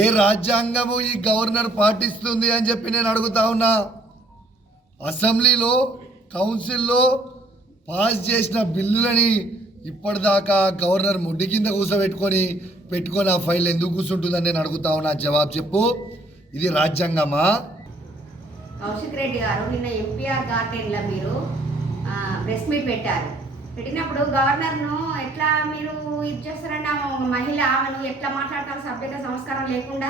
ఏ రాజ్యాంగము ఈ గవర్నర్ పాటిస్తుంది అని చెప్పి నేను అడుగుతా ఉన్నా? అసెంబ్లీలో కౌన్సిల్లో పాస్ చేసిన బిల్లులని ఇప్పటిదాకా గవర్నర్ ముడ్డి కింద కూర్చోబెట్టుకొని పెట్టుకొని ఆ ఫైల్ ఎందుకు కూర్చుంటుందని నేను అడుగుతా ఉన్నా? జవాబు చెప్పు. ఇది రాజ్యాంగమా? కౌశిక్ రెడ్డి గారు నిన్న ఎంపీఆర్ గార్డెన్లో మీరు ప్రెస్ మీట్ పెట్టారు. పెట్టినప్పుడు గవర్నర్ను ఎట్లా మీరు ఇది చేస్తారంటే ఆమె ఒక మహిళ ఆమెను ఎట్లా మాట్లాడతారు? సభ్యత సంస్కారం లేకుండా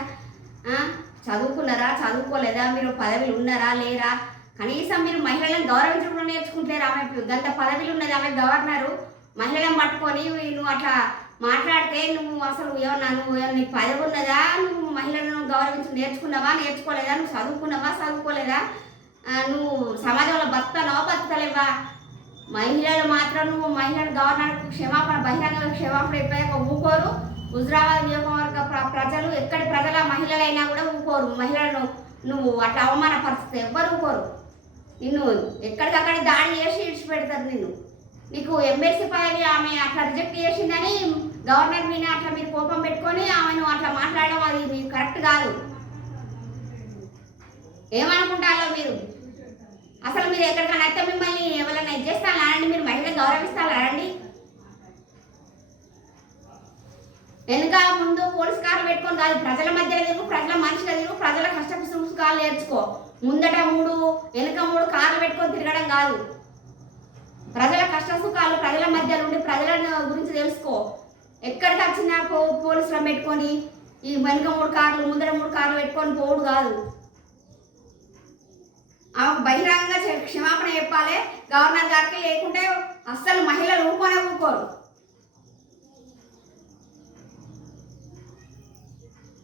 చదువుకున్నారా? చదువుకోలేదా? మీరు పదవిలు ఉన్నారా? లేరా? కనీసం మీరు మహిళలను గౌరవించడం నేర్చుకుంటారు ఆమె గంత పదవిలు ఉన్నది ఆమె గవర్నరు. మహిళలను పట్టుకొని నువ్వు అట్లా మాట్లాడితే నువ్వు అసలు ఏమన్నా నువ్వు నీ పదవి ఉన్నదా? నువ్వు మహిళలను గౌరవించి నేర్చుకున్నావా? నేర్చుకోలేదా? నువ్వు చదువుకున్నావా? చదువుకోలేదా? నువ్వు సమాజంలో బతుకుతావా? బతుకలేవా మహిళలు మాత్రం నువ్వు మహిళలు గవర్నర్ క్షమాపణ బహిరంగ క్షమాపణ అయిపోయాక ఊకోరు హుజరాబాద్ నియోజకవర్గ ప్ర- ప్రజలు ఎక్కడి ప్రజల మహిళలైనా కూడా ఊకోరు మహిళలను నువ్వు అట్లా అవమానపరిస్తే ఎవ్వరు ఊకోరు నిన్ను ఎక్కడికక్కడ దాడి చేసి ఇడిచిపెడతారు నిన్ను. నీకు ఎంఎస్సీ పదవి ఆమె అట్లా రిజెక్ట్ చేసిందని గవర్నర్ మీద అట్లా మీరు కోపం పెట్టుకొని ఆమెను అట్లా మాట్లాడడం అది మీకు కరెక్ట్ కాదు. ఏమనుకుంటారో మీరు? అసలు మీరు ఎక్కడికైనా అయితే మిమ్మల్ని ఎవరైనా ఇది చేస్తారా? అని మీరు మహిళ గౌరవిస్తారు? వెనుక ముందు పోలీస్ కార్లు పెట్టుకొని కాదు ప్రజల మధ్యలో తిరుగు ప్రజల మనుషుల తిరుగు ప్రజల కష్ట నేర్చుకో. ముందట మూడు వెనుక మూడు కార్లు పెట్టుకొని తిరగడం కాదు. ప్రజల కష్ట సుఖాలు ప్రజల మధ్య నుండి ప్రజల గురించి తెలుసుకో. ఎక్కడ వచ్చినా పో పోలీసులను పెట్టుకొని ఈ వెనుక మూడు కార్లు ముందర మూడు కార్లు పెట్టుకొని పోవుడు కాదు. ఆమెకు బహిరంగంగా క్షమాపణ చెప్పాలి. గవర్నర్ గారికి లేకుంటే అస్సలు మహిళలు ఊరుకోనే ఊరుకోరు.